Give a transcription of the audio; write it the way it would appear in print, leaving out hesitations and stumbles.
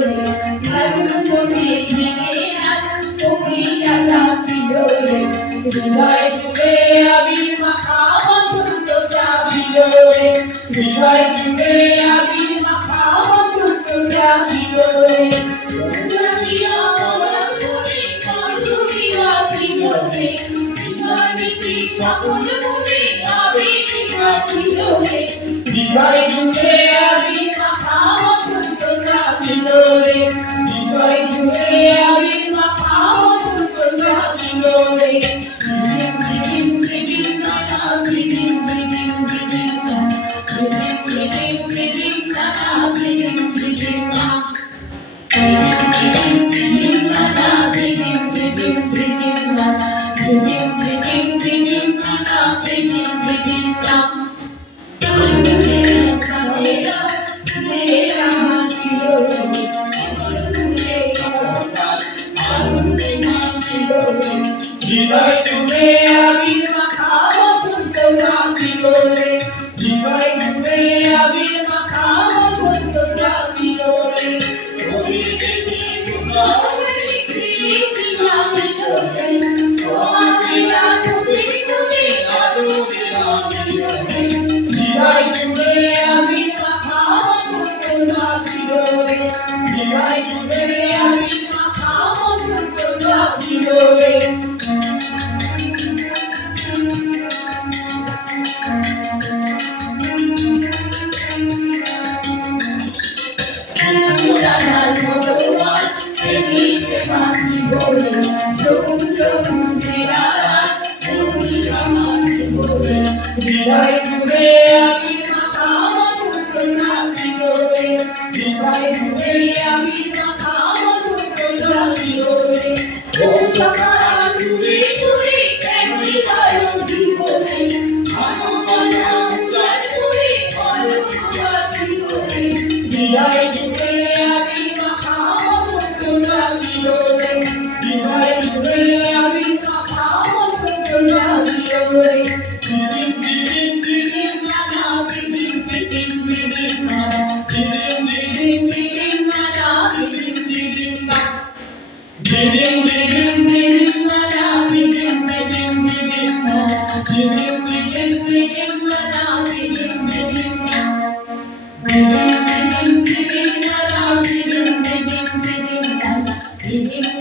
রে নাচুন তুমি দিনে নাচুন কোকিলাটা ছিল রে হৃদয় জুড়ে আবির মাখা বসন্ত জাগিল রে হৃদয় জুড়ে আবির মাখা বসন্ত জাগিল রে জাগিয়া বসুরি বসুরি বাজিল রে নিশি সকল মনে আবির মাখিল রে হৃদয় জুড়ে আবির মাখা বসন্ত জাগিল রে হৃদয় জুড়ে আবির মাখা বসন্ত জাগিল রে দিদিম দিদিম নানা দিদিম দিদিম দিদিম নানা দিদিম দিদিম দিদিম নানা দিদিম দিদিম নানা দিদিম দিদিম নানা দিদিম দিদিম দিদিম নানা দিদিম দিদিম দিদিম নানা দিদিম দিদিম নানা হৃদয় জুড়ে আবির মাখা বসন্ত জাগিল রে হৃদয় জুড়ে আবির মাখা বসন্ত জাগিল রে ওই দেখি তোমারি কৃতি নামিল রে সোহাগিলা তুমি তুমি আদরে নামিল রে হৃদয় জুড়ে আবির মাখা বসন্ত জাগিল রে হৃদয় জুড়ে আবির মাখা বসন্ত জাগিল রে হৃদয় জুড়ে আবির মাখা বসন্ত জাগিল রে হৃদয় জুড়ে আবির মাখা বসন্ত জাগিল রে ও সকাল জুড়ে জুড়ে কেনই গায়ন দিব রে আনন্দনা উড়াল জুড়ে বাসিল রে হৃদয় জুড়ে আবির মাখা বসন্ত জাগিল রে হৃদয় জুড়ে আবির মাখা বসন্ত জাগিল রে Didim didim didim mana didim didim didim mana didim didim didim mana didim didim mana didim didim didim mana didim didim didim mana didim